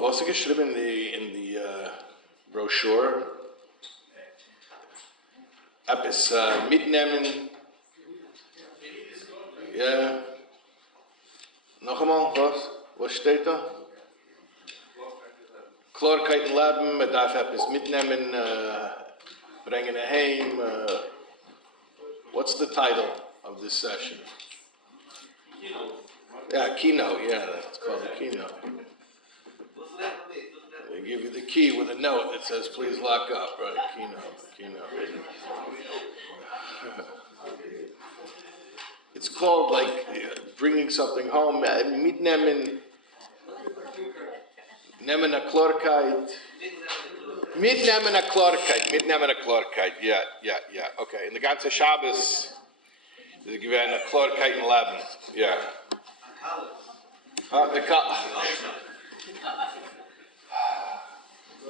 was geschrieben in the brochure? Etwas mitnehmen. Ja. Noch einmal, was? Was steht da? Klarkeit im Leben, man darf etwas mitnehmen, bringen heim. What's the title of this session? Keynote. Yeah, keynote, yeah, that's called a keynote. They give you the key with a note that says, please lock up, right? Keynote. It's called like bringing something home, mitnehmen, nehmen a Klarkeit. Mitnehmen a Klarkeit, yeah, okay. In the ganze Shabbos, they give a Klarkeit in Leben, yeah.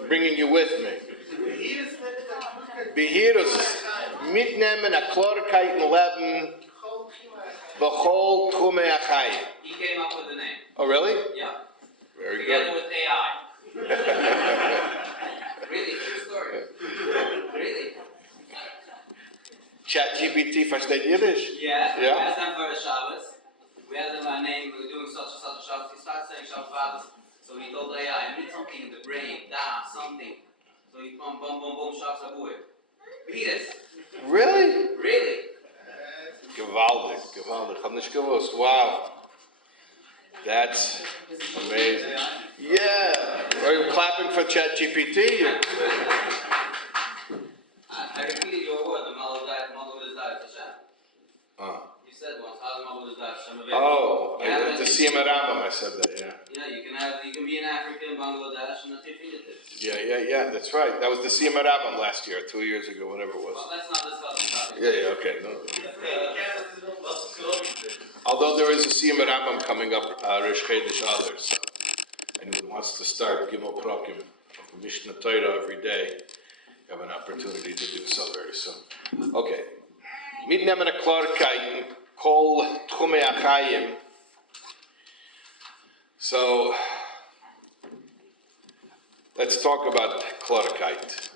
Bringing you with me. בהירות, mitnehmen a Klarkeit in Leben, b'chol תחומי החיים. He came up with the name. Oh, really? Yeah. Very Together good. with AI. Really, true story. Really. ChatGPT versteht Yiddish? Yeah. Yeah. We asked them for a Shabbos. We asked them our name. We were doing such and such a Shabbos. He started saying Shabbos. So he told AI, I need something in the brain. Something. So he boom, Shabbos Abuir. Beat us. Really? Really. Gewaldig. Ich hab nicht gewusst. Wow. That's amazing. Yeah. Are you clapping for ChatGPT? I repeated your word, the Malo is died Hashem. You said once, how the Malo is died Hashem. Oh, the Siyam Rambam, I said that, yeah. Yeah, you can be in Africa, in Bangladesh, and that's your fingertips. Yeah, that's right. That was the Siyam Rambam last year, 2 years ago, whatever it was. Well, let's not discuss the topic. Yeah, okay. No. Although there is a Siyam Rambam coming up, Rish Chedesh others. Anyone wants to start Gimel Prakim of Mishnah Torah every day, you have an opportunity to do so very soon. Okay. Mitnehmen a Klarkeit, kol tchumei achayim. So, let's talk about Klarkeit.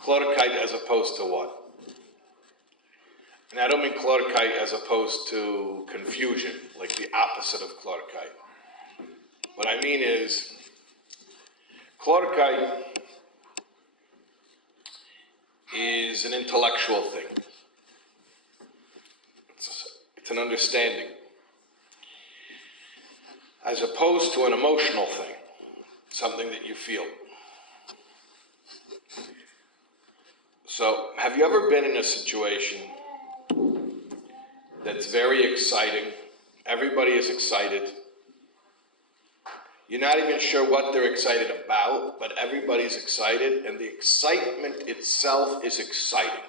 Klarkeit as opposed to what? And I don't mean Klarkeit as opposed to confusion, like the opposite of Klarkeit. What I mean is, Klarkeit is an intellectual thing. It's an understanding. As opposed to an emotional thing, something that you feel. So, have you ever been in a situation that's very exciting? Everybody is excited. You're not even sure what they're excited about, but everybody's excited, and the excitement itself is exciting.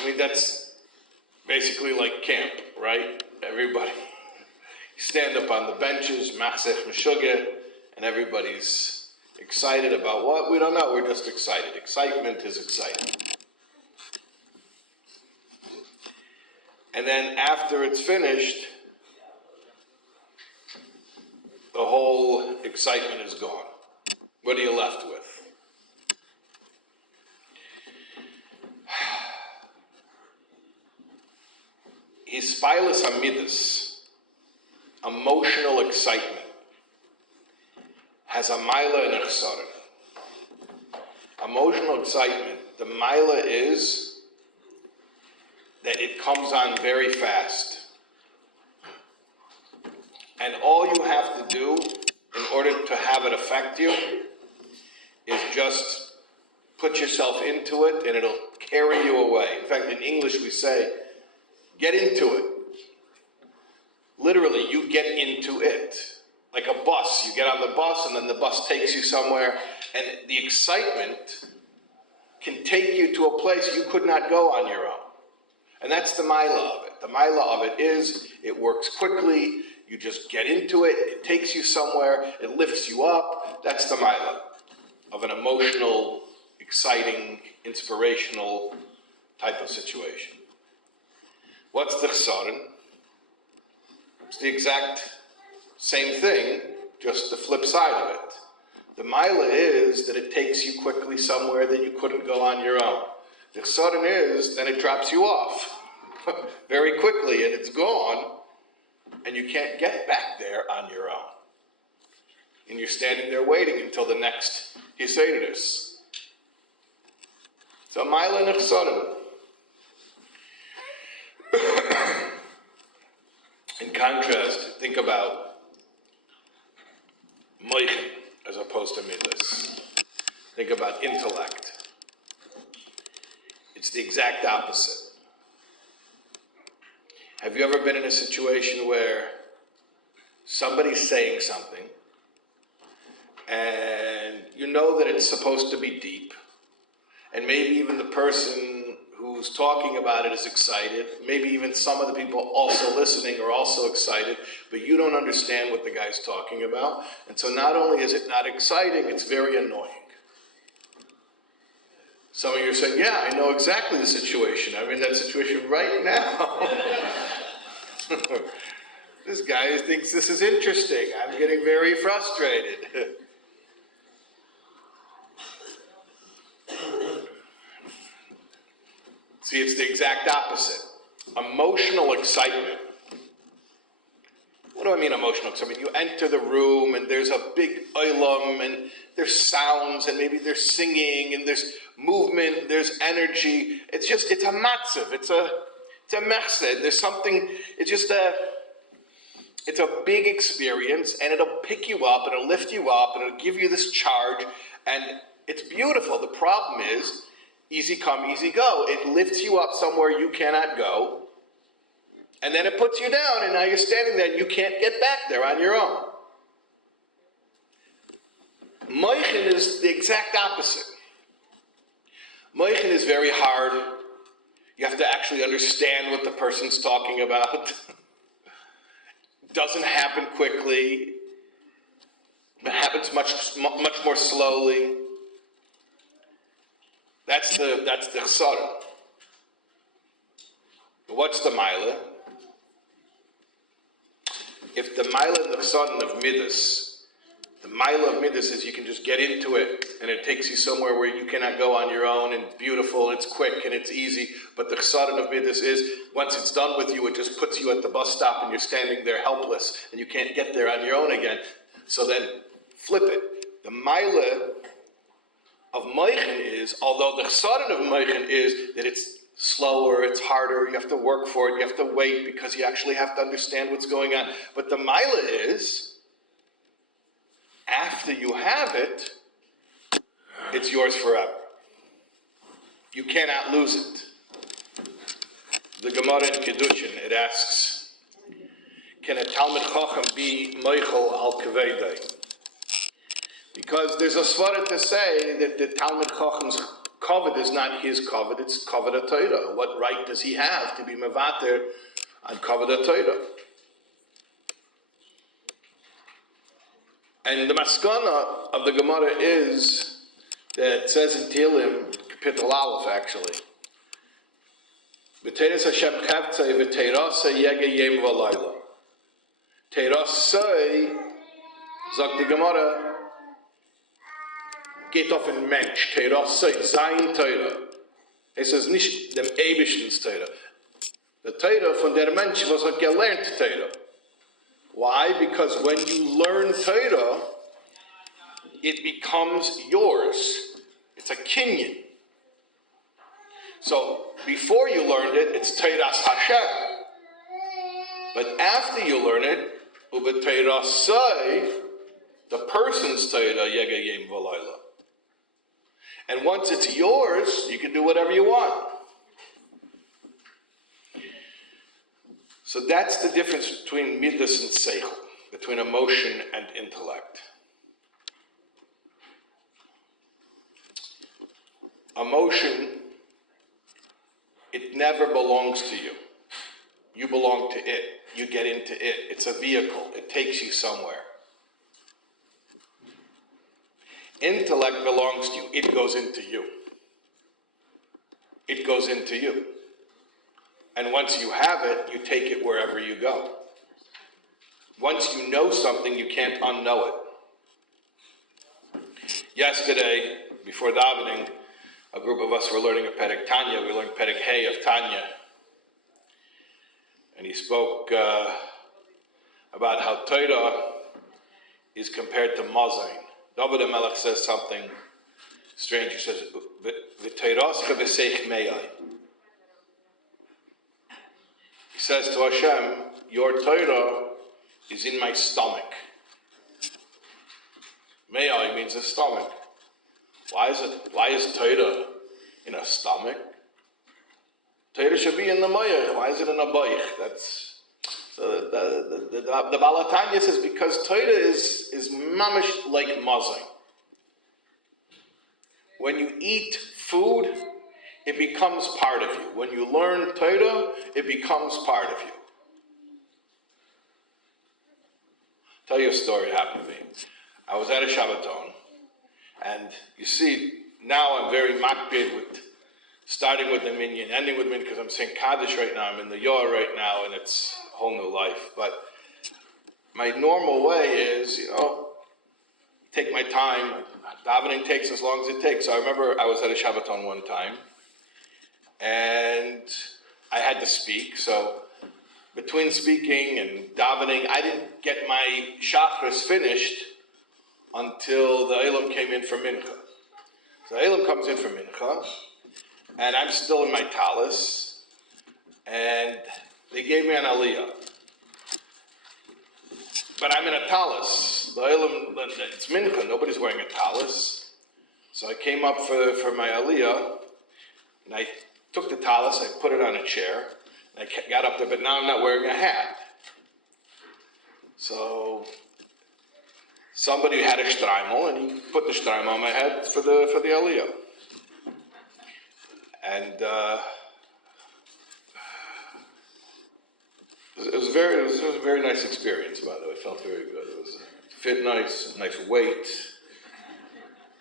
I mean, that's basically like camp, right? Everybody stand up on the benches, masech meshugah, and everybody's excited about what? We don't know, we're just excited. Excitement is exciting. And then after it's finished, the whole excitement is gone. What are you left with? Hispilus amidus, emotional excitement, has a mila and a chsaron. Emotional excitement, the mila is that it comes on very fast. And all you have to do in order to have it affect you is just put yourself into it and it'll carry you away. In fact, in English we say, get into it. Literally, you get into it. Like a bus, you get on the bus and then the bus takes you somewhere, and the excitement can take you to a place you could not go on your own. And that's the mila of it. The mila of it is, it works quickly, you just get into it, it takes you somewhere, it lifts you up. That's the mila of an emotional, exciting, inspirational type of situation. What's the chsaron? the exact same thing, just the flip side of it. The Maila is that it takes you quickly somewhere that you couldn't go on your own. The Chsaron is, then it drops you off very quickly and it's gone and you can't get back there on your own. And you're standing there waiting until the next Hiseidus. So Maila and Chsaron. In contrast, think about moichin as opposed to midas. Think about intellect. It's the exact opposite. Have you ever been in a situation where somebody's saying something and you know that it's supposed to be deep, and maybe even the person who's talking about it is excited, maybe even some of the people also listening are also excited, but you don't understand what the guy's talking about, and so not only is it not exciting, it's very annoying. Some of you are saying, yeah, I know exactly the situation. I'm in that situation right now. This guy thinks this is interesting. I'm getting very frustrated. See, it's the exact opposite. Emotional excitement. What do I mean emotional excitement? You enter the room and there's a big olam and there's sounds and maybe there's singing and there's movement, there's energy. It's a matzav, it's a mechsed. There's something, it's a big experience and it'll pick you up and it'll lift you up and it'll give you this charge and it's beautiful. The problem is, easy come, easy go. It lifts you up somewhere you cannot go, and then it puts you down, and now you're standing there and you can't get back there on your own. Moichin is the exact opposite. Moichin is very hard. You have to actually understand what the person's talking about. It doesn't happen quickly. It happens much more slowly. That's the Chsaron. What's the Maila? If the Maila and the Chsaron of Midas, the Maila of Midas is you can just get into it and it takes you somewhere where you cannot go on your own and it's beautiful and it's quick and it's easy. But the Chsaron of Midas is once it's done with you, it just puts you at the bus stop and you're standing there helpless and you can't get there on your own again. So then flip it. The Maila of moichin is, although the Chsaron of moichin is that it's slower, it's harder, you have to work for it, you have to wait because you actually have to understand what's going on. But the Maila is, after you have it, it's yours forever. You cannot lose it. The Gemara in Kedushin, it asks, can a Talmid Chacham be moichel al kveidei? Because there's a svara to say that the Talmid Chacham's kavod is not his kavod, it's kavod HaTorah. What right does he have to be mevater on kavod HaTorah? And the maskana of the Gemara is that it says in Tehillim, Kapitel Aleph actually, B'teiras Hashem chavtzei v'teirasei yege yem v'layla. Teirasei, sagt die Gemara, geht auf ein Mensch, Teirasei, sein Teira. Es ist nicht dem Eibishens Teira. Der Teira von der Mensch, was hat gelernt Teira. Why? Because when you learn Teira, it becomes yours. It's a kinyan. So, before you learned it, it's Teiras Hashem. But after you learn it, Ube Teirasei, the person's Teira, Yega Yem V'Layla. And once it's yours, you can do whatever you want. So that's the difference between midas and seichel, between emotion and intellect. Emotion, it never belongs to you. You belong to it. You get into it. It's a vehicle. It takes you somewhere. Intellect belongs to you. It goes into you. It goes into you. And once you have it, you take it wherever you go. Once you know something, you can't unknow it. Yesterday, before davening, a group of us were learning a Perek Tanya. We learned Perek Hey of Tanya. And he spoke about how Torah is compared to Mazain. David HaMelech says something strange. He says, "V'teirascha b'seich meyai." He says to Hashem, your Torah is in my stomach. Meyai means a stomach. Why is Torah in a stomach? Torah should be in the mayach. Why is it in a bayich? That's so the Baal HaTanya says because Torah is mamish like mazai. When you eat food, it becomes part of you. When you learn Torah, it becomes part of you. I'll tell you a story that happened to me. I was at a Shabbaton, and you see, now I'm very makbid with starting with the minyan, ending with minyan, because I'm saying Kaddish right now, I'm in the Yor right now, and it's a whole new life. But my normal way is, take my time. Davening takes as long as it takes. So I remember I was at a Shabbaton one time, and I had to speak. So between speaking and davening, I didn't get my chakras finished until the Elam came in for Mincha. So the Elam comes in for Mincha, and I'm still in my talis, and they gave me an aliyah. But I'm in a talis. The Elam, it's Mincha, nobody's wearing a talis. So I came up for my aliyah, and I took the talis, I put it on a chair, and I got up there, but now I'm not wearing a hat. So somebody had a shtreimel, and he put the shtreimel on my head for the aliyah. And it was a very nice experience, by the way. It felt very good. It fit nice, nice weight.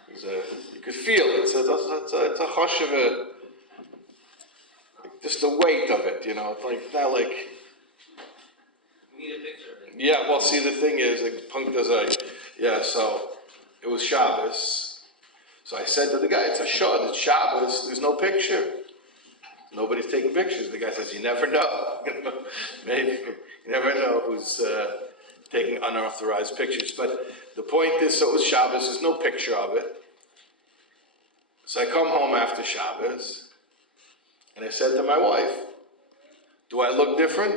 You could feel it. It's a hush of it. Just the weight of it, It's like not like. We need a picture of it. Yeah, well, see, the thing is, so it was Shabbos. So I said to the guy, it's a shod, it's Shabbos, there's no picture. Nobody's taking pictures. The guy says, you never know. Maybe, you never know who's taking unauthorized pictures. But the point is, so it was Shabbos, there's no picture of it. So I come home after Shabbos, and I said to my wife, do I look different?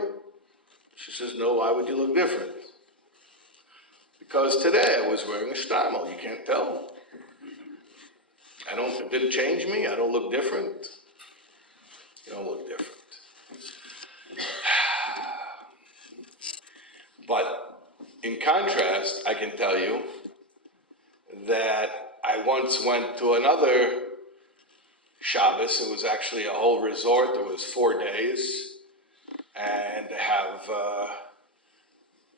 She says, no, why would you look different? Because today I was wearing a shtreimel, you can't tell. It didn't change me, I don't look different. You don't look different. But in contrast, I can tell you that I once went to another Shabbos. It was actually a whole resort. It was 4 days. And they have,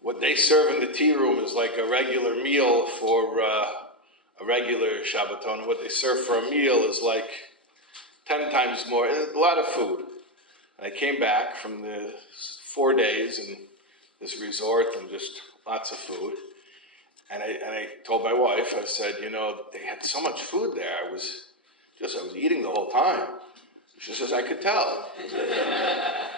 what they serve in the tea room is like a regular meal for a regular Shabbaton. And what they serve for a meal is like 10 times more, a lot of food. And I came back from the 4 days in this resort and just lots of food. And I told my wife, I said, they had so much food there. I was eating the whole time. She says, I could tell.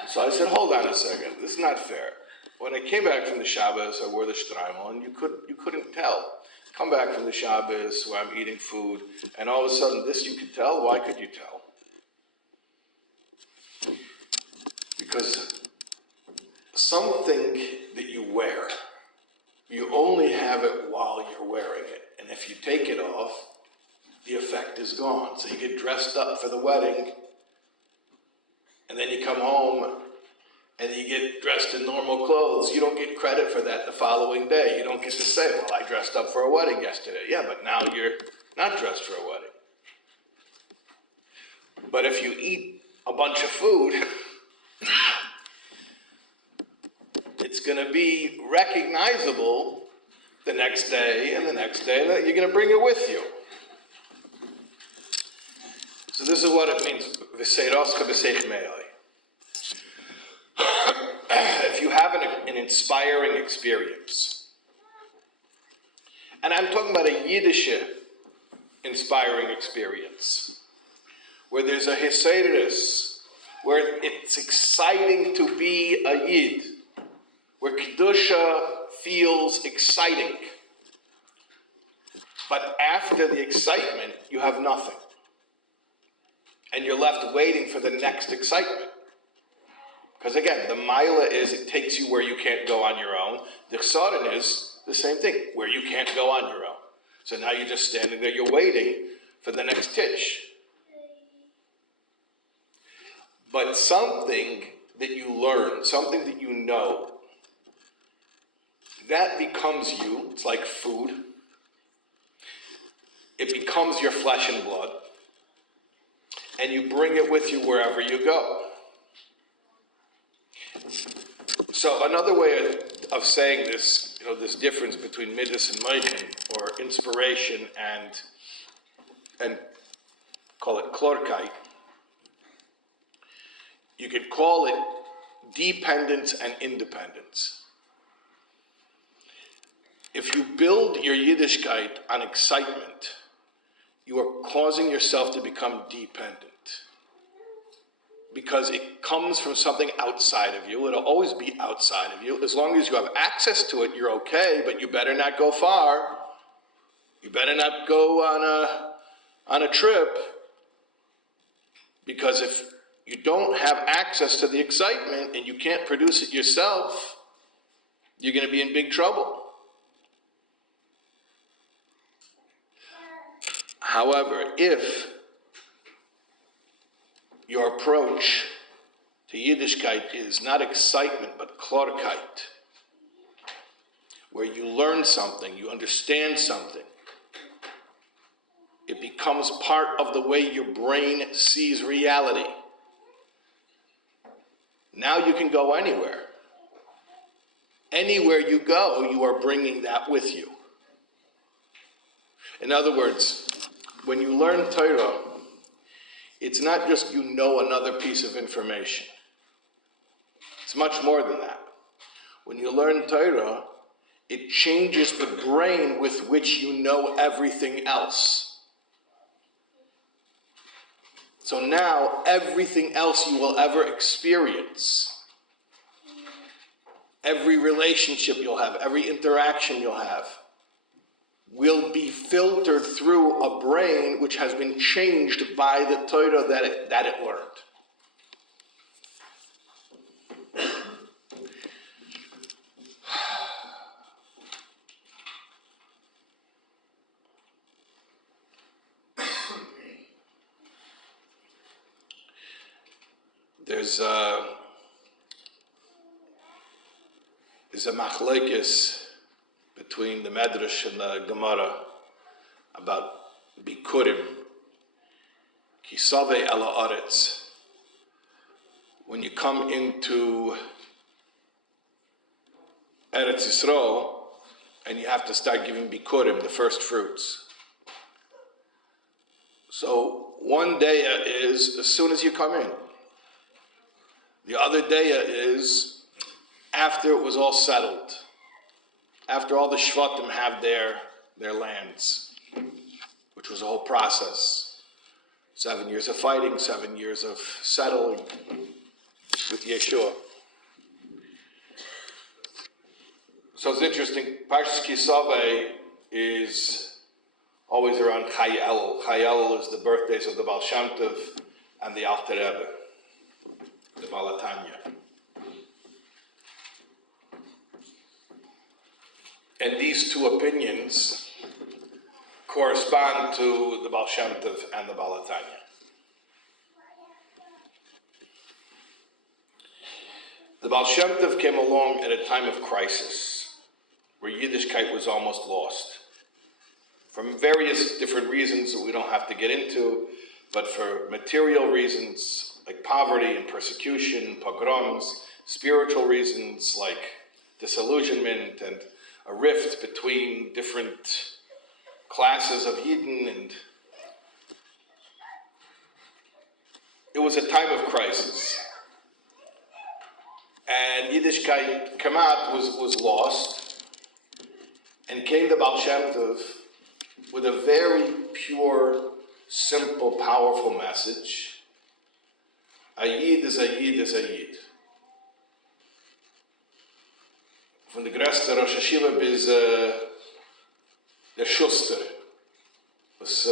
So I said, hold on a second, this is not fair. When I came back from the Shabbos, I wore the shtreimel, and you couldn't tell. Come back from the Shabbos where I'm eating food, and all of a sudden this you could tell? Why could you tell? Because something that you wear, you only have it while you're wearing it. And if you take it off, the effect is gone. So you get dressed up for the wedding, and then you come home, and you get dressed in normal clothes. You don't get credit for that the following day. You don't get to say, well, I dressed up for a wedding yesterday. Yeah, but now you're not dressed for a wedding. But if you eat a bunch of food, it's going to be recognizable the next day and the next day, and you're going to bring it with you. So this is what it means. If you have an inspiring experience. And I'm talking about a Yiddish inspiring experience, where there's a Hasidus, where it's exciting to be a Yid, where Kedusha feels exciting. But after the excitement, you have nothing. And you're left waiting for the next excitement. Because again, the Maila is it takes you where you can't go on your own. The Chsaron is the same thing, where you can't go on your own. So now you're just standing there, you're waiting for the next tish. But something that you learn, something that you know, that becomes you. It's like food. It becomes your flesh and blood. And you bring it with you wherever you go. So another way of saying this, this difference between midas and moichin, or inspiration and call it clorkite, you could call it dependence and independence. If you build your Yiddishkeit on excitement, you are causing yourself to become dependent. Because it comes from something outside of you. It'll always be outside of you. As long as you have access to it, you're okay, but you better not go far. You better not go on a trip. Because if you don't have access to the excitement and you can't produce it yourself, you're going to be in big trouble. However, if your approach to Yiddishkeit is not excitement, but Klarkeit, where you learn something, you understand something, it becomes part of the way your brain sees reality. Now you can go anywhere. Anywhere you go, you are bringing that with you. In other words, when you learn Torah, it's not just you know another piece of information. It's much more than that. When you learn Torah, it changes the brain with which you know everything else. So now, everything else you will ever experience, every relationship you'll have, every interaction you'll have, will be filtered through a brain which has been changed by the Torah that it learned. There's a machlekes between the Medrash and the Gemara about bikurim, kisave ala aretz. When you come into Eretz Yisrael and you have to start giving bikurim, the first fruits. So one day is as soon as you come in. The other day is after it was all settled. After all the Shvatim have their lands, which was a whole process. 7 years of fighting, 7 years of settling with Yeshua. So it's interesting, Parshas Kisave is always around Chai Elul. Chai Elul is the birthdays of the Baal Shem Tov and the Alter Rebbe, the Baal Tanya. And these two opinions correspond to the Baal Shem Tov and the Baal Tanya. The Baal Shem Tov came along at a time of crisis, where Yiddishkeit was almost lost. From various different reasons that we don't have to get into, but for material reasons like poverty and persecution, pogroms, spiritual reasons like disillusionment and a rift between different classes of Yidden, and it was a time of crisis. And Yiddishkeit Kamat was lost, and came the Baal Shem Tov with a very pure, simple, powerful message. A Yid is a Yid is a Yid. Von der größte Rosh Hashiva bis der Schuster, was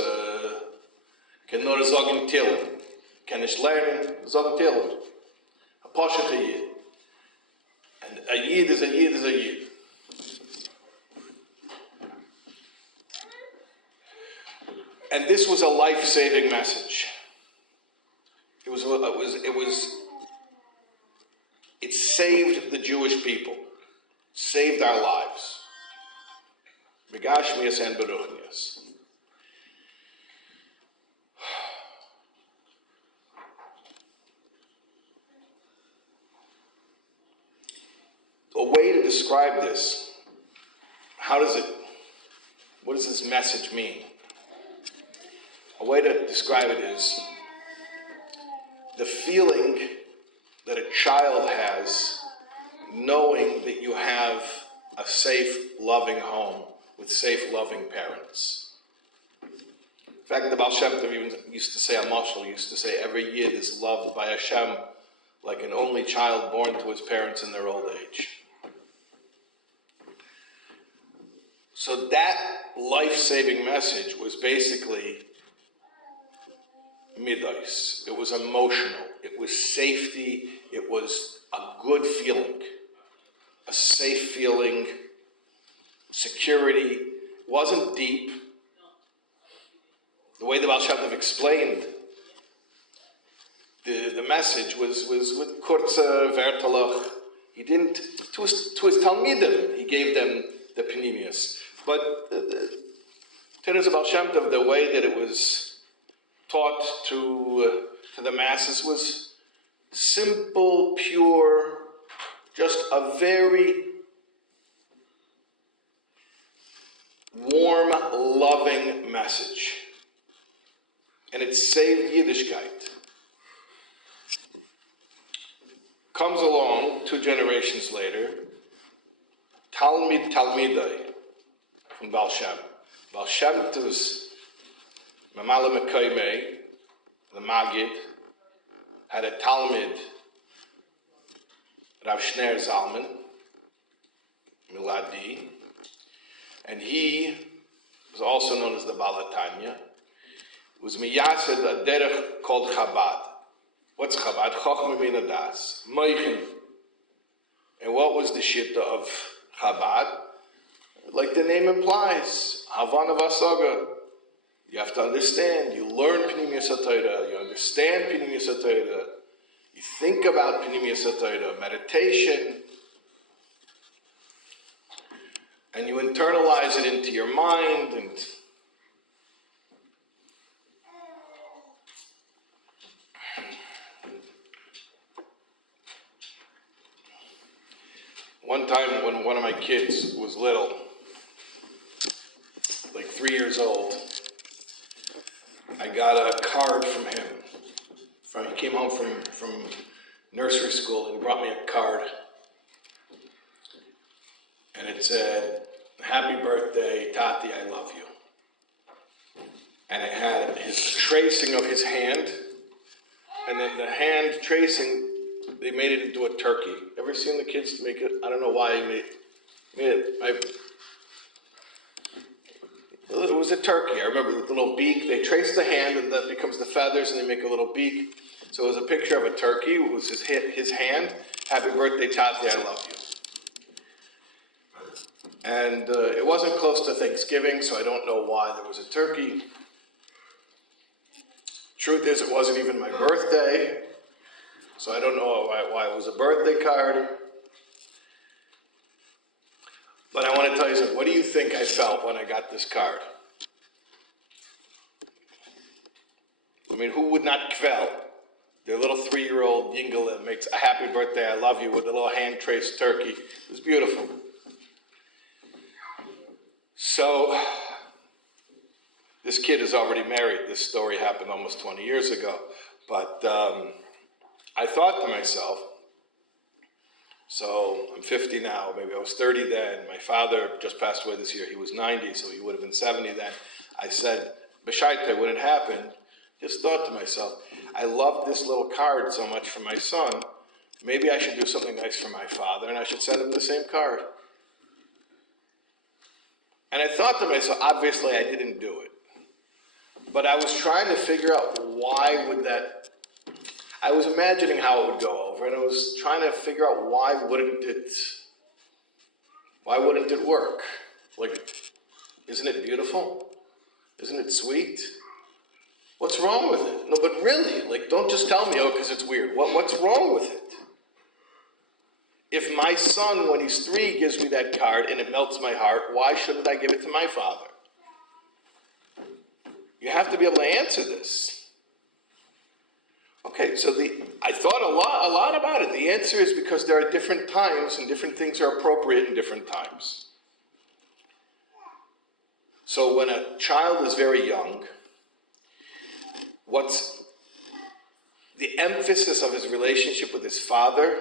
kann nur sagen Tillen, kann nicht lernen, sagen Tillen. A Poshach a Yid. And a Yid is a Yid is a Yid. And this was a life-saving message. It saved the Jewish people, saved our lives. Begashmias and Beruchnias. A way to describe this, what does this message mean? A way to describe it is the feeling that a child has knowing that you have a safe, loving home with safe, loving parents. In fact, the Baal Shem Tov even used to say, Amashal used to say, every Yid is loved by Hashem like an only child born to his parents in their old age. So that life-saving message was basically midos. It was emotional. It was safety. It was a good feeling, a safe feeling, security. It wasn't deep. The way the Baal Shem Tov explained the message was with kurze vertelach. He didn't, to his talmidim, he gave them the panemius. But the Baal Shem Tov, the way that it was taught to the masses was simple, pure, just a very warm, loving message. And it saved Yiddishkeit. Comes along 2 generations later, Talmid Talmidai from Baal Shem. Baal Shem Tov's Mamala Mekoymei, the Magid, had a Talmid, Rav Shner Zalman, Miladi, and he was also known as the Balatanya, was Miyased a derech called Chabad. What's Chabad? Chochmah bin Adas, Moichin. And what was the shitta of Chabad? Like the name implies, Havana Vasaga. You have to understand, you learn Pnimiyas HaTorah, you understand Pnimiyas HaTorah, you think about Pnimiyas HaTorah, meditation, and you internalize it into your mind, and one time when one of my kids was little, like 3 years old, I got a card from him. He came home from nursery school and he brought me a card. And it said, "Happy birthday, Tati, I love you." And it had his tracing of his hand, and then the hand tracing, they made it into a turkey. Ever seen the kids make it? I don't know why he made it. It was a turkey. I remember with the little beak. They trace the hand, and that becomes the feathers, and they make a little beak. So it was a picture of a turkey. It was his hand. "Happy birthday, Tati, I love you." And it wasn't close to Thanksgiving, so I don't know why there was a turkey. Truth is, it wasn't even my birthday, so I don't know why it was a birthday card. But I want to tell you something. What do you think I felt when I got this card? I mean, who would not kvel? Their little 3-year-old Yingala makes a happy birthday, I love you, with a little hand-traced turkey. It was beautiful. So, this kid is already married. This story happened almost 20 years ago. But I thought to myself, So I'm 50 now, maybe I was 30 then. My father just passed away this year. He was 90, so he would have been 70 then. I said, B'shaita, when it happened, just thought to myself, I love this little card so much for my son. Maybe I should do something nice for my father, and I should send him the same card. And I thought to myself, obviously I didn't do it. But I was trying to figure out why would that, I was imagining how it would go over, and I was trying to figure out why wouldn't it work? Like, isn't it beautiful? Isn't it sweet? What's wrong with it? No, but really, like, don't just tell me, oh, because it's weird. What's wrong with it? If my son, when he's 3, gives me that card and it melts my heart, why shouldn't I give it to my father? You have to be able to answer this. Okay, so I thought a lot about it. The answer is because there are different times and different things are appropriate in different times. So when a child is very young, what's the emphasis of his relationship with his father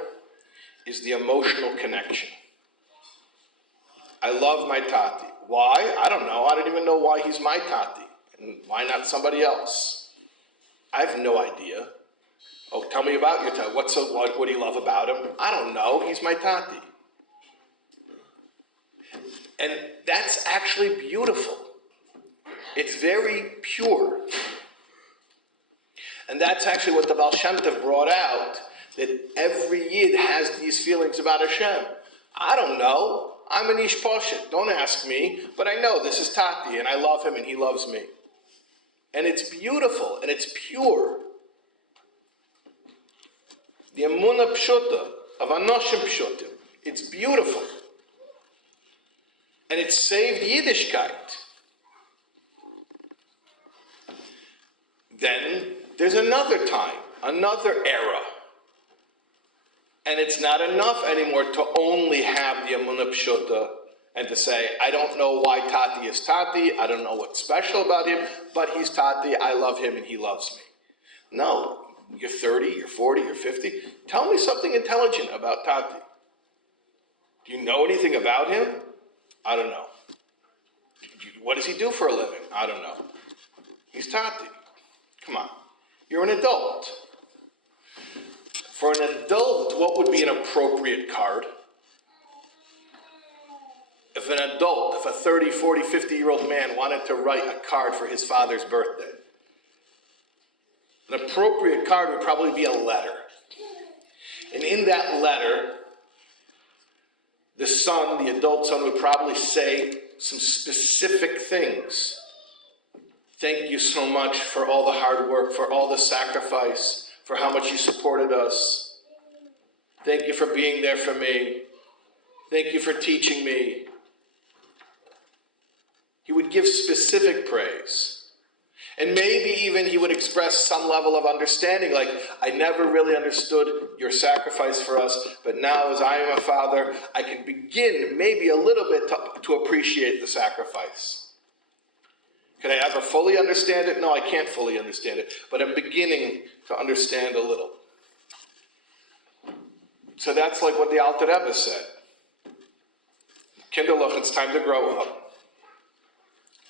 is the emotional connection. I love my tati. Why? I don't know. I don't even know why he's my tati. And why not somebody else? I have no idea. Oh, tell me about your tati. What do you love about him? I don't know. He's my tati. And that's actually beautiful. It's very pure. And that's actually what the Baal Shem Tov brought out, that every Yid has these feelings about Hashem. I don't know. I'm an Ish Poshet. Don't ask me. But I know this is Tati, and I love him, and he loves me. And it's beautiful, and it's pure. The Emunah Pshuta of Anoshim Pshutim. It's beautiful. And it saved Yiddishkeit. Then there's another time, another era. And it's not enough anymore to only have the Emunah Pshuta and to say, I don't know why Tati is Tati, I don't know what's special about him, but he's Tati, I love him, and he loves me. No, you're 30, you're 40, you're 50. Tell me something intelligent about Tati. Do you know anything about him? I don't know. What does he do for a living? I don't know. He's Tati. Come on. You're an adult. For an adult, what would be an appropriate card? If an adult, if a 30, 40, 50-year-old man wanted to write a card for his father's birthday, an appropriate card would probably be a letter. And in that letter, the son, the adult son, would probably say some specific things. Thank you so much for all the hard work, for all the sacrifice, for how much you supported us. Thank you for being there for me. Thank you for teaching me. He would give specific praise. And maybe even he would express some level of understanding, like, I never really understood your sacrifice for us, but now as I am a father, I can begin maybe a little bit to appreciate the sacrifice. Can I ever fully understand it? No, I can't fully understand it, but I'm beginning to understand a little. So that's like what the Alter Rebbe said. Kinderloch, it's time to grow up.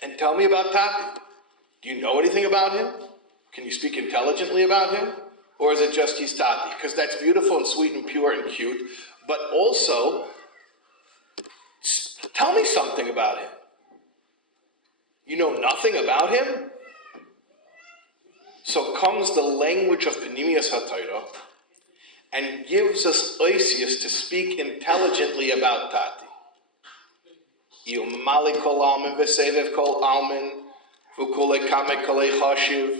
And tell me about Tati. Do you know anything about him? Can you speak intelligently about him? Or is it just he's Tati? Because that's beautiful and sweet and pure and cute. But also, tell me something about him. You know nothing about him? So comes the language of Penimius HaTorah and gives us oisius to speak intelligently about Tati. Mali kol almin v'sevev kol almin v'kulei kame kolei chashiv.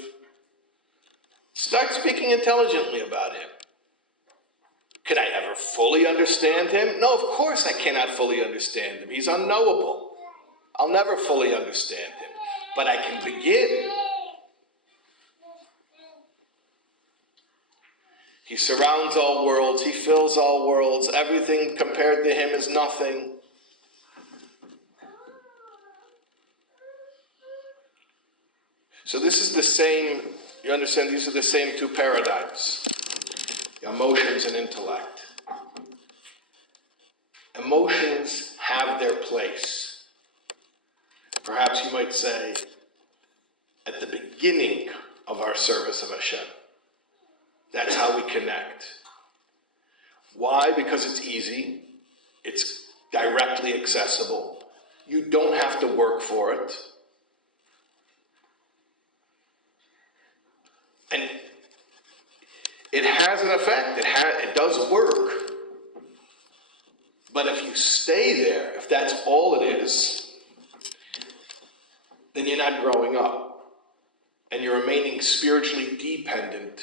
Start speaking intelligently about him. Can I ever fully understand him? No, of course I cannot fully understand him. He's unknowable. I'll never fully understand him. But I can begin. He surrounds all worlds. He fills all worlds. Everything compared to him is nothing. So this is the same, you understand, these are the same two paradigms, emotions and intellect. Emotions have their place. Perhaps you might say, at the beginning of our service of Hashem. That's how we connect. Why? Because it's easy. It's directly accessible. You don't have to work for it. And it has an effect. It does work. But if you stay there, if that's all it is, then you're not growing up. And you're remaining spiritually dependent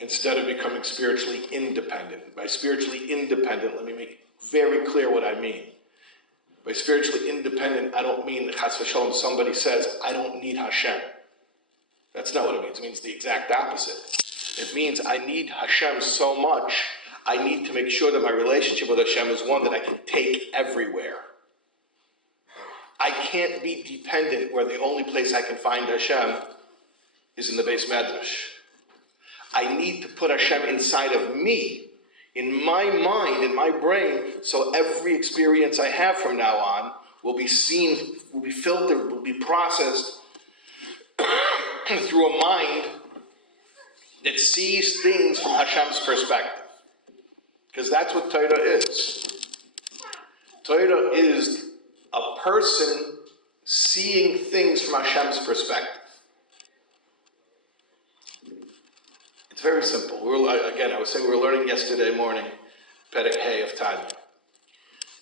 instead of becoming spiritually independent. By spiritually independent, let me make very clear what I mean. By spiritually independent, I don't mean that chas v'shalom somebody says, I don't need Hashem. That's not what it means. It means the exact opposite. It means I need Hashem so much, I need to make sure that my relationship with Hashem is one that I can take everywhere. I can't be dependent where the only place I can find Hashem is in the Beis Medrash. I need to put Hashem inside of me, in my mind, in my brain, so every experience I have from now on will be seen, will be filtered, will be processed through a mind that sees things from Hashem's perspective. Because that's what Torah is. Torah is a person seeing things from Hashem's perspective. It's very simple. I was saying we were learning yesterday morning, Perek Hey of Tanya.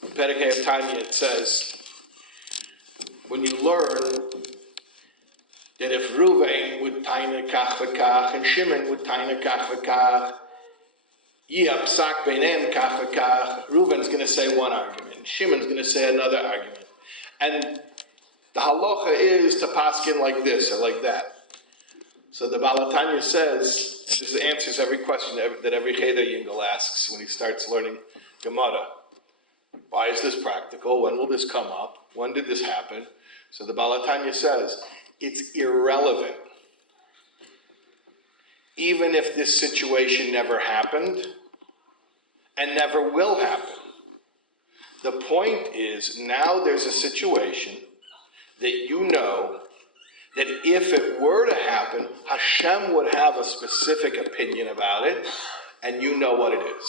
In Perek Hey of Tanya it says, when you learn that if Ruvain would taina kach v'kach and Shimon would taina kach v'kach, Yia psak beinem kach v'kach, Reuven's going to say one argument, Shimon's going to say another argument. And the halacha is to paskin like this or like that. So the Baal HaTanya says, and this answers every question that every Cheder Yingle asks when he starts learning Gemara. Why is this practical? When will this come up? When did this happen? So the Baal HaTanya says, it's irrelevant. Even if this situation never happened and never will happen. The point is, now there's a situation that you know that if it were to happen, Hashem would have a specific opinion about it, and you know what it is.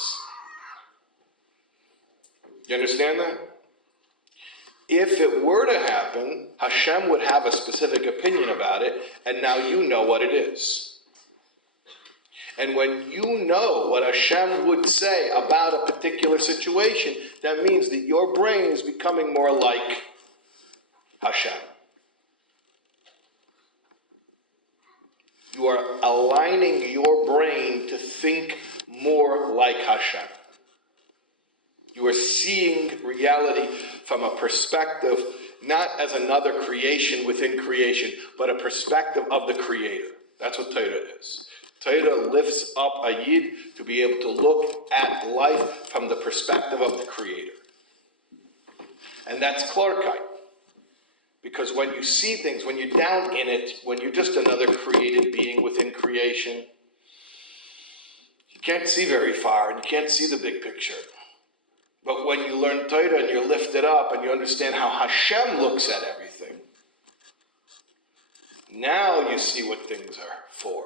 You understand that? If it were to happen, Hashem would have a specific opinion about it, and now you know what it is. And when you know what Hashem would say about a particular situation, that means that your brain is becoming more like Hashem. You are aligning your brain to think more like Hashem. You are seeing reality from a perspective, not as another creation within creation, but a perspective of the Creator. That's what Torah is. Torah lifts up a Yid to be able to look at life from the perspective of the Creator. And that's Klarkite. Because when you see things, when you're down in it, when you're just another created being within creation, you can't see very far and you can't see the big picture. But when you learn Torah and you're lifted up and you understand how Hashem looks at everything, now you see what things are for.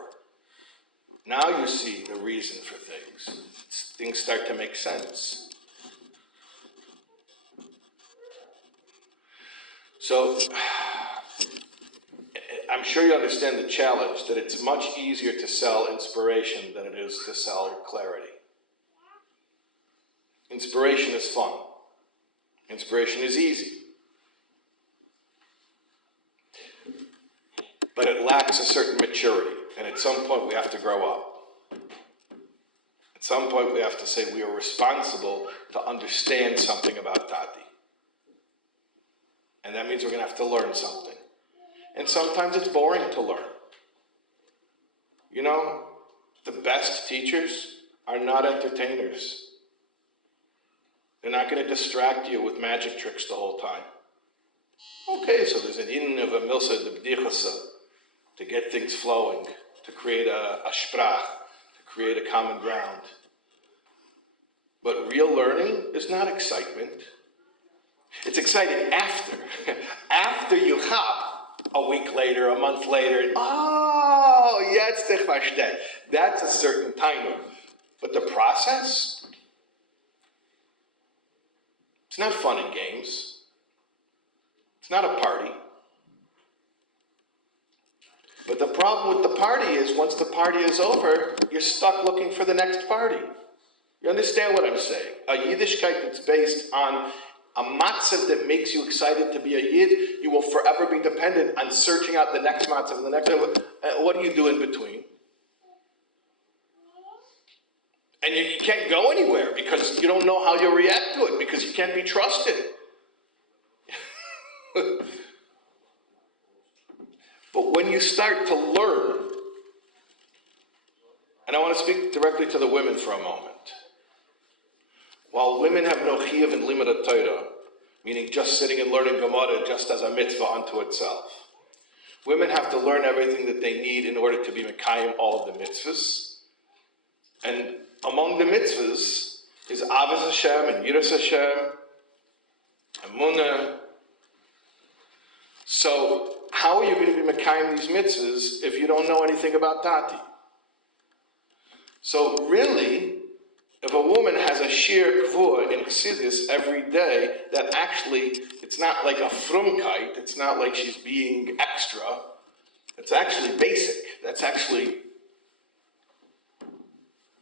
Now you see the reason for things. Things start to make sense. So, I'm sure you understand the challenge that it's much easier to sell inspiration than it is to sell clarity. Inspiration is fun. Inspiration is easy. But it lacks a certain maturity, and at some point we have to grow up. At some point we have to say we are responsible to understand something about Tati. And that means we're going to have to learn something. And sometimes it's boring to learn. You know, the best teachers are not entertainers. They're not going to distract you with magic tricks the whole time. Okay, so there's an in of a milsa de b'dichasa to get things flowing, to create a sprach, to create a common ground. But real learning is not excitement. It's exciting after. After you hop, a week later, a month later, oh, jetzt ich verstehe. That's a certain time. But the process, it's not fun and games. It's not a party. But the problem with the party is once the party is over, you're stuck looking for the next party. You understand what I'm saying? A Yiddishkeit that's based on a matzav that makes you excited to be a Yid, you will forever be dependent on searching out the next matzav and the next. What do you do in between? And you can't go anywhere because you don't know how you'll react to it because you can't be trusted. But when you start to learn, and I want to speak directly to the women for a moment. While women have no chiyuv in limud Torah, meaning just sitting and learning Gemara just as a mitzvah unto itself, women have to learn everything that they need in order to be mekayim all of the mitzvahs. And among the mitzvahs is Avos Hashem and Yiras Hashem, Emunah. So how are you going to be mekayim these mitzvahs if you don't know anything about Tati? So really, if a woman has a shir kavua in Chassidus every day, that actually, it's not like a frumkeit, it's not like she's being extra, it's actually basic, that's actually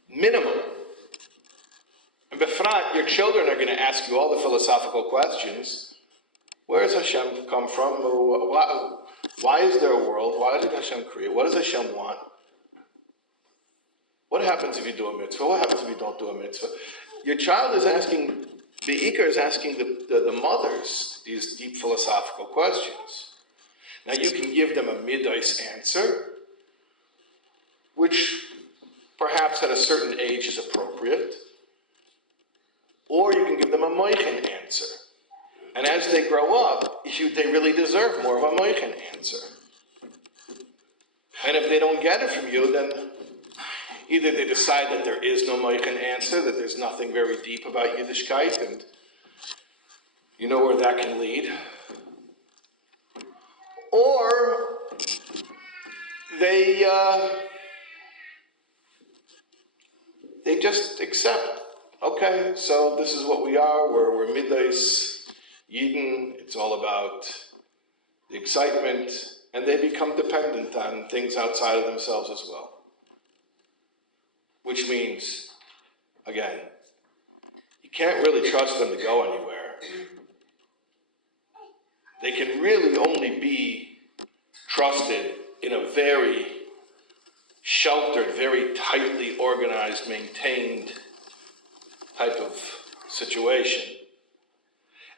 minimum. And befrat, your children are going to ask you all the philosophical questions. Where does Hashem come from? Why is there a world? Why did Hashem create? What does Hashem want? What happens if you do a mitzvah? What happens if you don't do a mitzvah? Your child is asking, the Iker is asking the mothers these deep philosophical questions. Now you can give them a midais answer, which perhaps at a certain age is appropriate, or you can give them a moichin answer. And as they grow up, they really deserve more of a moichin answer. And if they don't get it from you, then either they decide that there is no moichin answer, that there's nothing very deep about Yiddishkeit, and you know where that can lead. Or they just accept, okay, so this is what we are, we're middays Yidden, it's all about the excitement, and they become dependent on things outside of themselves as well. Which means, again, you can't really trust them to go anywhere. They can really only be trusted in a very sheltered, very tightly organized, maintained type of situation.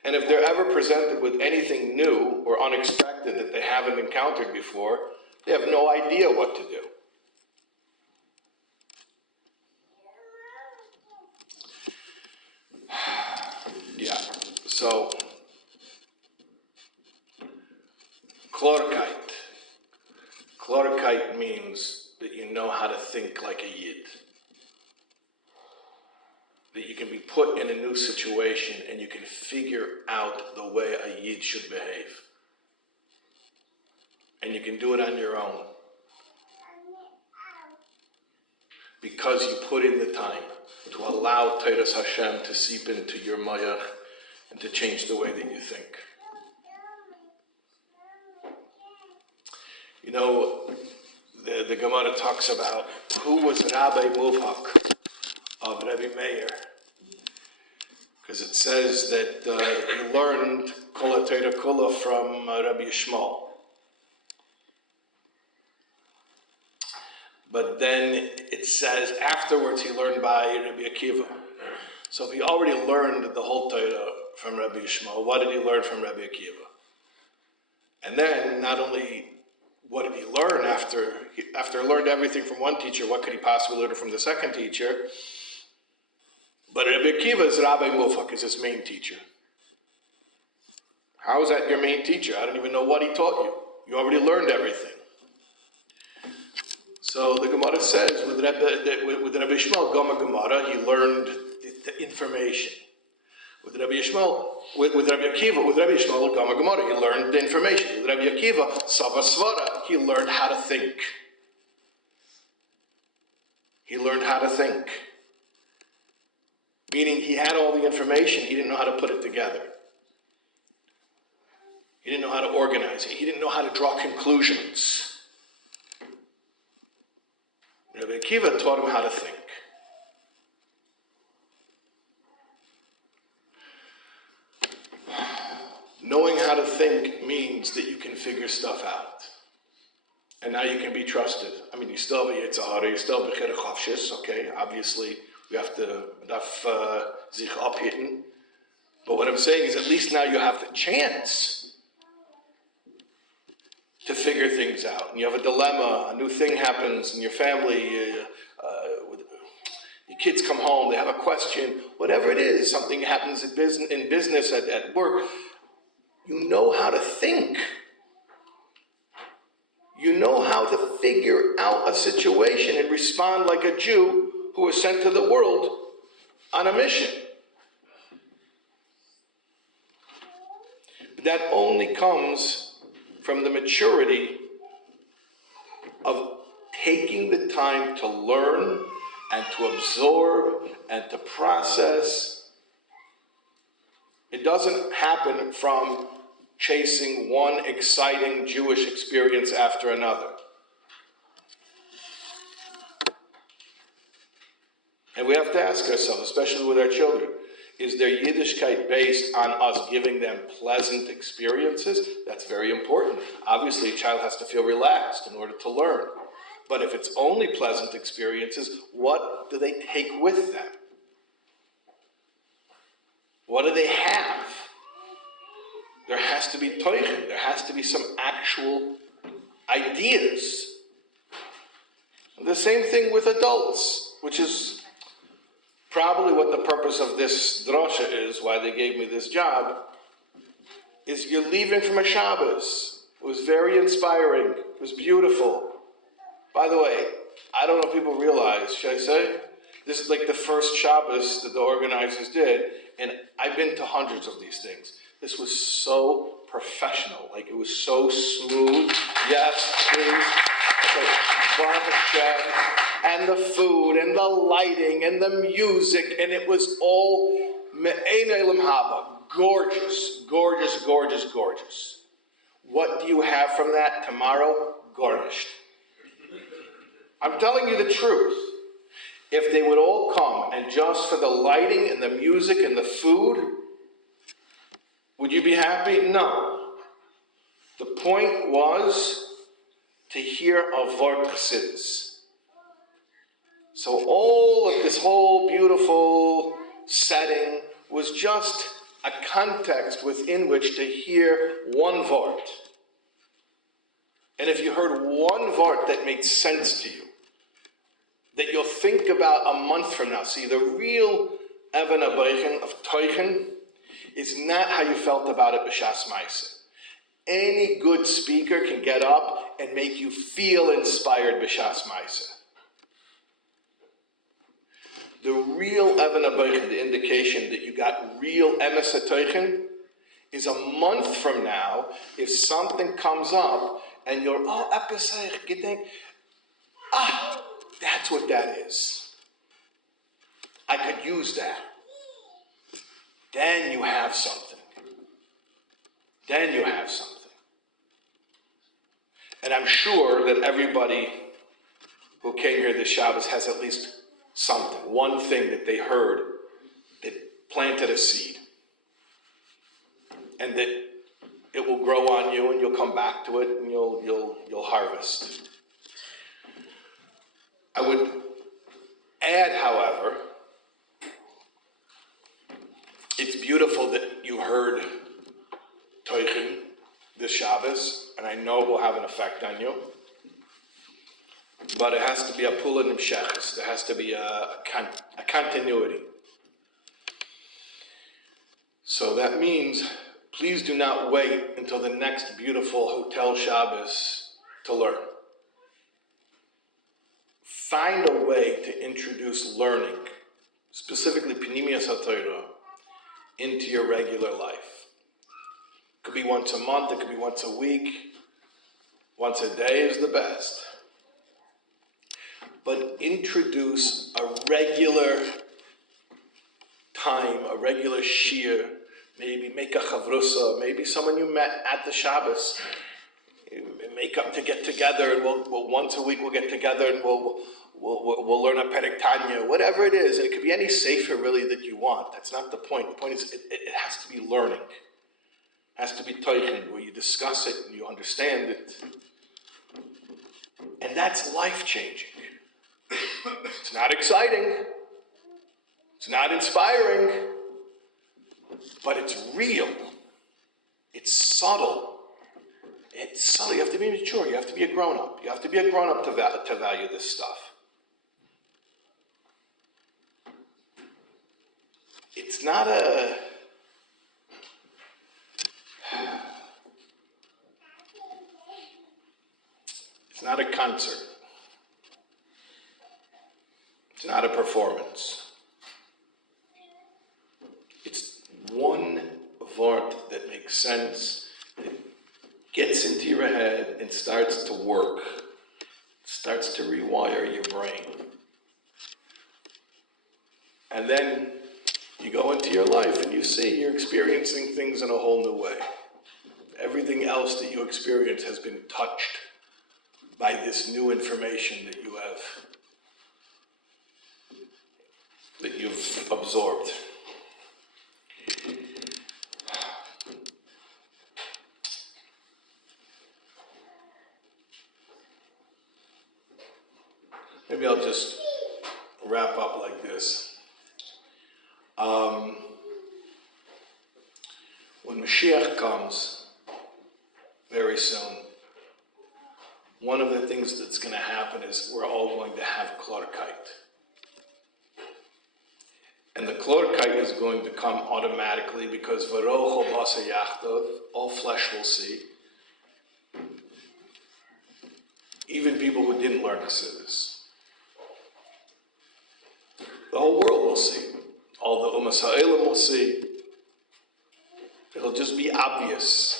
And if they're ever presented with anything new or unexpected that they haven't encountered before, they have no idea what to do. Yeah, so Klarkite. Klarkite means that you know how to think like a Yid. That you can be put in a new situation and you can figure out the way a Yid should behave. And you can do it on your own. Because you put in the time to allow Teiras Hashem to seep into your mayach and to change the way that you think. You know, the Gemara talks about who was Rabbi Muvhak of Rabbi Meir. Because it says that he learned Kol HaTorah Kula from Rabbi Yishmael. But then it says afterwards he learned by Rabbi Akiva. So if he already learned the whole Torah from Rabbi Yishmael, what did he learn from Rabbi Akiva? And then not only what did he learn after he learned everything from one teacher, what could he possibly learn from the second teacher? But Rabbi Akiva's Rabbi Mufak is his main teacher. How is that your main teacher? I don't even know what he taught you. You already learned everything. So the Gemara says with Rabbi Shmuel Goma Gemara, he learned the information. With Rabbi Yishmael, with Rabbi Akiva, with Rabbi Yishmael, Gama Gemara, he learned the information. With Rabbi Akiva, Sava Svara, he learned how to think. He learned how to think. Meaning he had all the information, he didn't know how to put it together. He didn't know how to organize it. He didn't know how to draw conclusions. Rabbi Akiva taught him how to think. Knowing how to think means that you can figure stuff out. And now you can be trusted. I mean, you still have a Yitzhahara, you still have a Chedach, okay? Obviously, you have to sich abhitten. But what I'm saying is at least now you have the chance to figure things out. And you have a dilemma, a new thing happens in your family, your kids come home, they have a question, whatever it is, something happens in business, at work, you know how to think. You know how to figure out a situation and respond like a Jew who was sent to the world on a mission. But that only comes from the maturity of taking the time to learn and to absorb and to process. It doesn't happen from chasing one exciting Jewish experience after another. And we have to ask ourselves, especially with our children, is their Yiddishkeit based on us giving them pleasant experiences? That's very important. Obviously, a child has to feel relaxed in order to learn. But if it's only pleasant experiences, what do they take with them? What do they have? There has to be toichen. There has to be some actual ideas. The same thing with adults, which is probably what the purpose of this drasha is, why they gave me this job, is you're leaving from a Shabbos. It was very inspiring. It was beautiful. By the way, I don't know if people realize, should I say? This is like the first Shabbos that the organizers did, and I've been to hundreds of these things. This was so professional, like it was so smooth. Yes, please. Baruch Hashem, and the food, and the lighting, and the music, and it was all me'ein elam haba. Gorgeous, gorgeous, gorgeous, gorgeous. What do you have from that tomorrow? Garnished. I'm telling you the truth. If they would all come and just for the lighting and the music and the food, would you be happy? No. The point was to hear a Vort Chassidus. So all of this whole beautiful setting was just a context within which to hear one Vort. And if you heard one Vort that made sense to you, that you'll think about a month from now. See, the real Even HaBeichen of Teuchen is not how you felt about it b'Shas Maaseh. Any good speaker can get up and make you feel inspired b'Shas Maaseh. The real Even HaBeichen, the indication that you got real Emes HaTeuchen, is a month from now, if something comes up and you're, episech, gedenk, that's what that is. I could use that. Then you have something. Then you have something. And I'm sure that everybody who came here this Shabbos has at least something, one thing that they heard that planted a seed. And that it will grow on you and you'll come back to it and you'll harvest. I would add, however, it's beautiful that you heard Teuchen this Shabbos, and I know it will have an effect on you. But it has to be a pula nimshechus. There has to be a continuity. So that means, please do not wait until the next beautiful hotel Shabbos to learn. Find a way to introduce learning specifically Pnimius HaTorah, into your regular life. It could be once a month, it could be once a week, once a day is the best. But introduce a regular time, a regular shiur, maybe make a chavrusa, maybe someone you met at the Shabbos, make up to get together, and we'll once a week we'll get together and we'll learn a Perek Tanya, whatever it is, and it could be any sefer really that you want. That's not the point. The point is it has to be learning. It has to be teichen, where you discuss it and you understand it. And that's life-changing. It's not exciting. It's not inspiring. But it's real. It's subtle. It's subtle. You have to be mature. You have to be a grown-up. You have to be a grown-up to value this stuff. It's not a... It's not a concert. It's not a performance. It's one vart that makes sense, that gets into your head and starts to work, starts to rewire your brain. And then you go into your life and you see you're experiencing things in a whole new way. Everything else that you experience has been touched by this new information that you have, that you've absorbed. Maybe I'll just wrap up like this. When Mashiach comes very soon, one of the things that's going to happen is we're all going to have Keynote. And the Keynote is going to come automatically because V'rocho basa yachtov, all flesh will see. Even people who didn't learn Chassidus. The whole world will see. All the Umas Ha'elam will see. It'll just be obvious.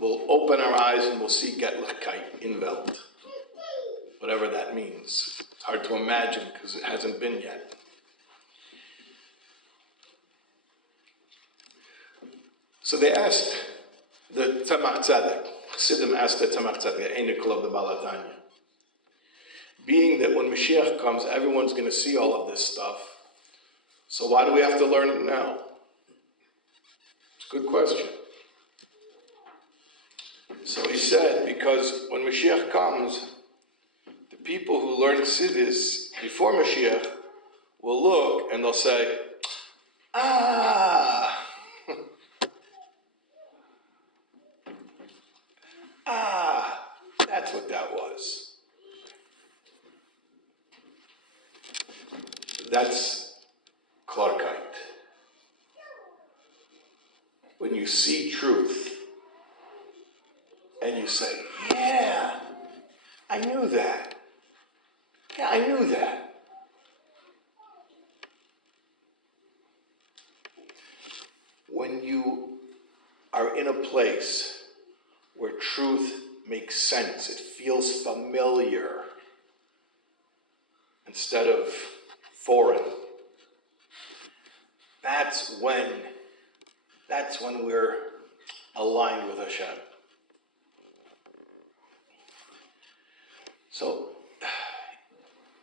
We'll open our eyes and we'll see Getlichkeit in Welt. Whatever that means. It's hard to imagine because it hasn't been yet. So they asked the Tzemach Tzedek, Chassidim asked the Tzemach Tzedek, the Einikol of the Balatanya. Being that when Mashiach comes, everyone's going to see all of this stuff. So why do we have to learn it now? It's a good question. So he said, because when Mashiach comes, the people who learn Chassidus before Mashiach will look and they'll say, that's what that was. That's Klarkite. When you see truth and you say, yeah, I knew that. Yeah, I knew that. When you are in a place where truth makes sense, it feels familiar instead of foreign, that's when we're aligned with Hashem. So,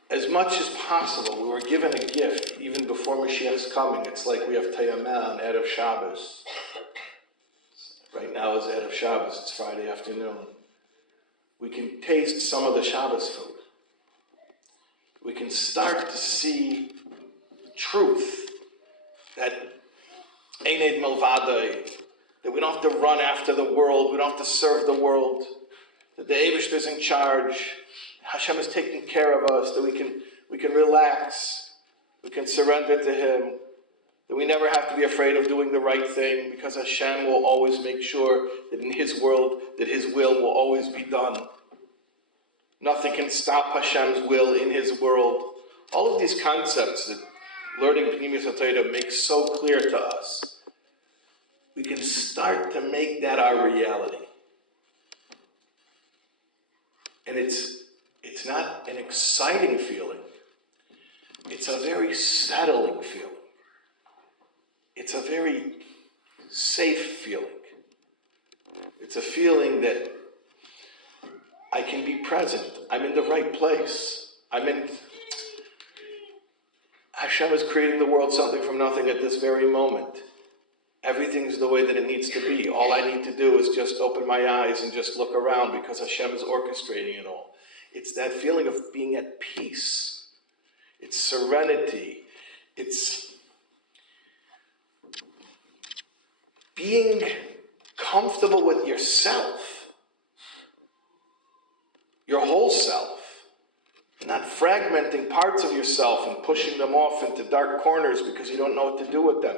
as much as possible, we were given a gift even before Mashiach's coming. It's like we have Teyameh on Erev Shabbos. Right now is Erev Shabbos, it's Friday afternoon. We can taste some of the Shabbos food. We can start to see truth that Eined Melvadai, that we don't have to run after the world, we don't have to serve the world, that the Eibush is in charge, Hashem is taking care of us, that we can relax, we can surrender to Him, that we never have to be afraid of doing the right thing because Hashem will always make sure that in His world, that His will will always be done. Nothing can stop Hashem's will in His world. All of these concepts that learning Pnimis HaTorah makes so clear to us, we can start to make that our reality. And it's not an exciting feeling. It's a very settling feeling. It's a very safe feeling. It's a feeling that I can be present. I'm in the right place. Hashem is creating the world something from nothing at this very moment. Everything's the way that it needs to be. All I need to do is just open my eyes and just look around because Hashem is orchestrating it all. It's that feeling of being at peace. It's serenity. It's being comfortable with yourself, your whole self, not fragmenting parts of yourself and pushing them off into dark corners because you don't know what to do with them.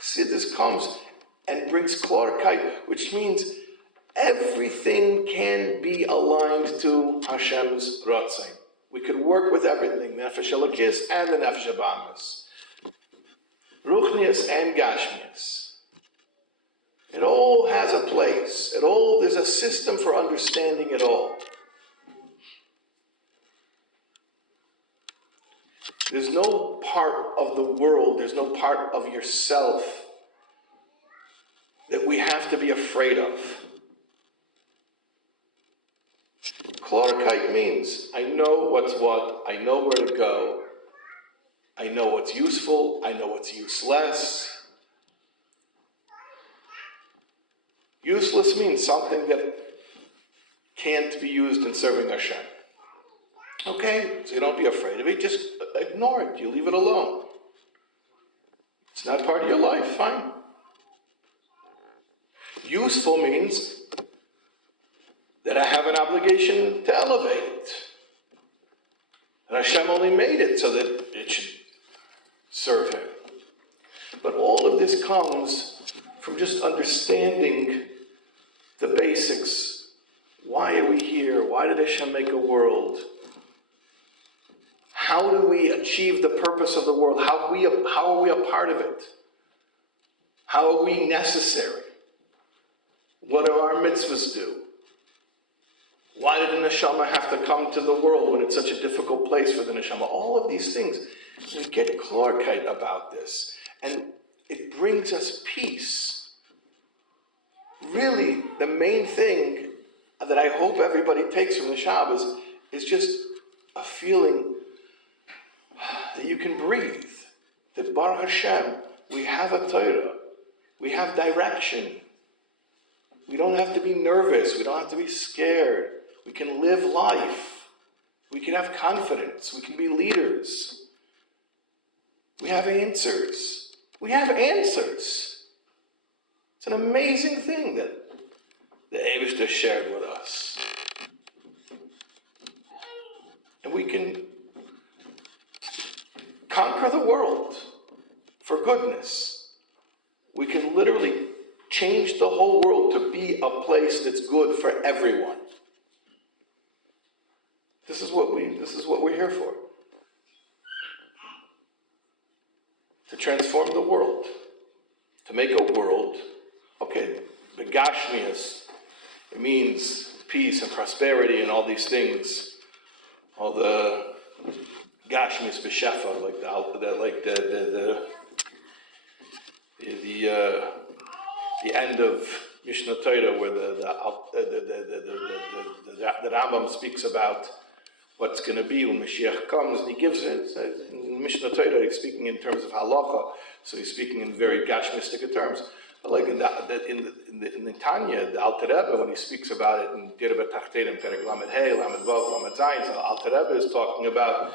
Chassidus comes and brings Keynote, which means everything can be aligned to Hashem's Ratzon. We could work with everything, Nefesh Elokis and the Nefesh Abamis, Ruchnius and Gashmius. It all has a place. There's a system for understanding it all. There's no part of the world, there's no part of yourself that we have to be afraid of. Keynote means I know what's what, I know where to go, I know what's useful, I know what's useless. Useless means something that can't be used in serving Hashem. Okay, so you don't be afraid of it, just ignore it, you leave it alone. It's not part of your life, fine. Useful means that I have an obligation to elevate it. And Hashem only made it so that it should serve Him. But all of this comes from just understanding the basics. Why are we here? Why did Hashem make a world? How do we achieve the purpose of the world? How are we a part of it? How are we necessary? What do our mitzvahs do? Why did the neshama have to come to the world when it's such a difficult place for the neshama? All of these things, we get Keynote about this, and it brings us peace. Really, the main thing that I hope everybody takes from the Shabbos is just a feeling that you can breathe. That Baruch Hashem, we have a Torah, we have direction. We don't have to be nervous, we don't have to be scared. We can live life. We can have confidence. We can be leaders. We have answers. We have answers. It's an amazing thing that the Eibishter shared with us. And we can conquer the world for goodness. We can literally change the whole world to be a place that's good for everyone. This is what we're here for. To transform the world. To make a world, okay, the Gashmias, it means peace and prosperity and all these things. All the Gashmias b'shefa, the end of Mishnah Torah, where the Rambam speaks about what's going to be when Mashiach comes, and he gives it in Mishnah Torah. He's speaking in terms of halacha, so he's speaking in very gashmistic terms. But like in the Tanya, the Alter Rebbe, when he speaks about it in Dirba Tachtenim, Perek Lamed Hey, Lamed Vav, Lamed Zayin, so Alter Rebbe is talking about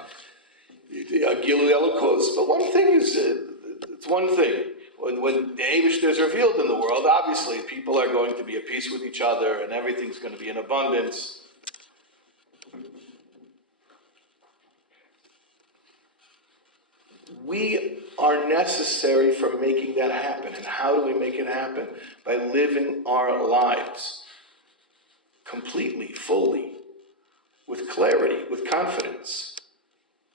Gilu Elokos. But one thing is, it's one thing. When the Eibishter is revealed in the world, obviously people are going to be at peace with each other, and everything's going to be in abundance. We are necessary for making that happen. And how do we make it happen? By living our lives completely, fully, with clarity, with confidence,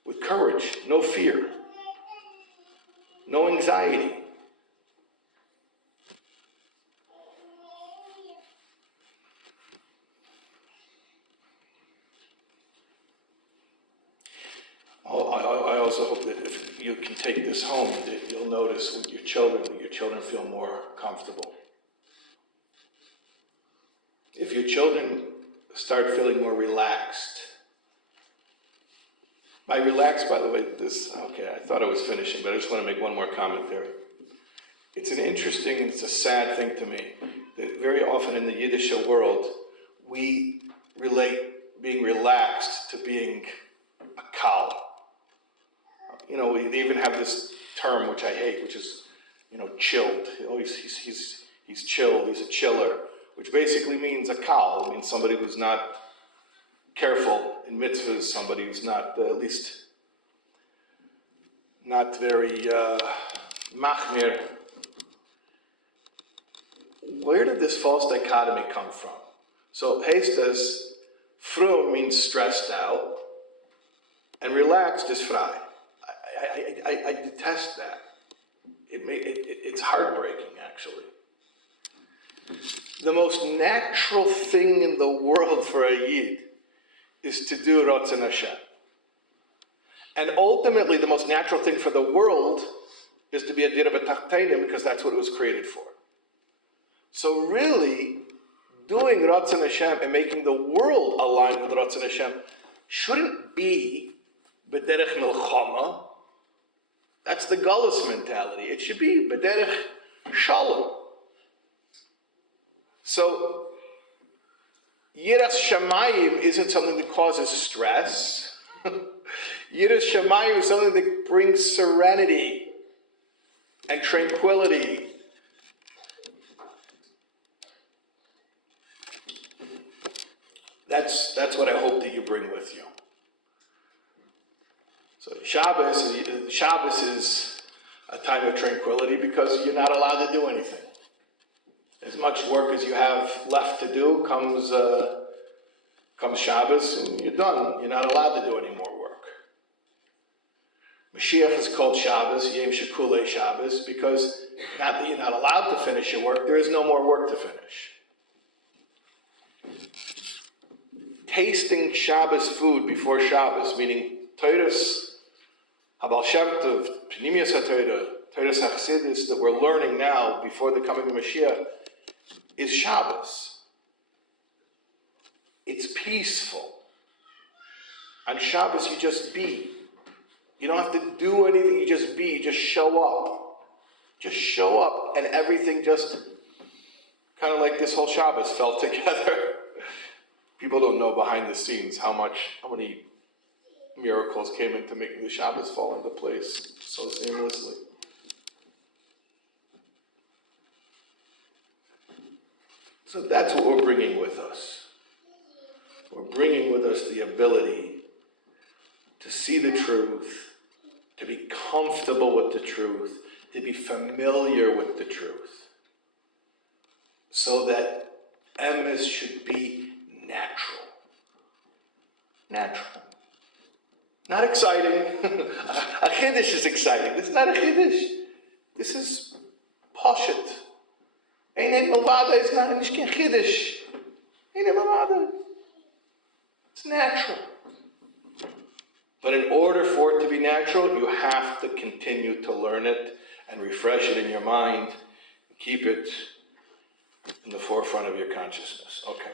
with courage, no fear. no anxiety. I also hope that if you can take this home, that you'll notice with your children, that your children feel more comfortable. If your children start feeling more relaxed, by relaxed, by the way, I thought I was finishing, but I just want to make one more comment there. It's an interesting, it's a sad thing to me, that very often in the Yiddish world, we relate being relaxed to being a kal. You know, we even have this term, which I hate, which is, chilled. He's chilled, he's a chiller, which basically means a kal. It means somebody who's not careful in mitzvahs, somebody who's not, at least, not very machmir. Where did this false dichotomy come from? So, Hestas, frum means stressed out, and relaxed is frei. I detest that. It's heartbreaking, actually. The most natural thing in the world for a Yid is to do Ratzon Hashem. And ultimately, the most natural thing for the world is to be a Dira B'Tachteinim, because that's what it was created for. So really, doing Ratzon Hashem and making the world align with Ratzon Hashem shouldn't be B'derech Milchama. That's the Gullus mentality. It should be B'derech Shalom. So, Yiras Shamayim isn't something that causes stress. Yiras Shamayim is something that brings serenity and tranquility. That's what I hope that you bring with you. So Shabbos is a time of tranquility because you're not allowed to do anything. As much work as you have left to do comes Shabbos and you're done. You're not allowed to do any more work. Mashiach is called Shabbos, Yom Shekulei Shabbos, because not that you're not allowed to finish your work, there is no more work to finish. Tasting Shabbos food before Shabbos, meaning Toras Habal Shem Tov, Pnimius HaTorah, Toras HaChassidus that we're learning now before the coming of Mashiach, is Shabbos. It's peaceful. On Shabbos, you just be. You don't have to do anything, you just be, just show up. Just show up, and everything just, kind of like this whole Shabbos fell together. People don't know behind the scenes how many miracles came into making the Shabbos fall into place so seamlessly. So that's what we're bringing with us. We're bringing with us the ability to see the truth, to be comfortable with the truth, to be familiar with the truth, so that emes should be natural. Natural. Not exciting. A chiddush is exciting. This is not a chiddush. This is pashut. Eine Milvada is not a chiddush. Eine Milvada. It's natural. But in order for it to be natural, you have to continue to learn it and refresh it in your mind, and keep it in the forefront of your consciousness. Okay.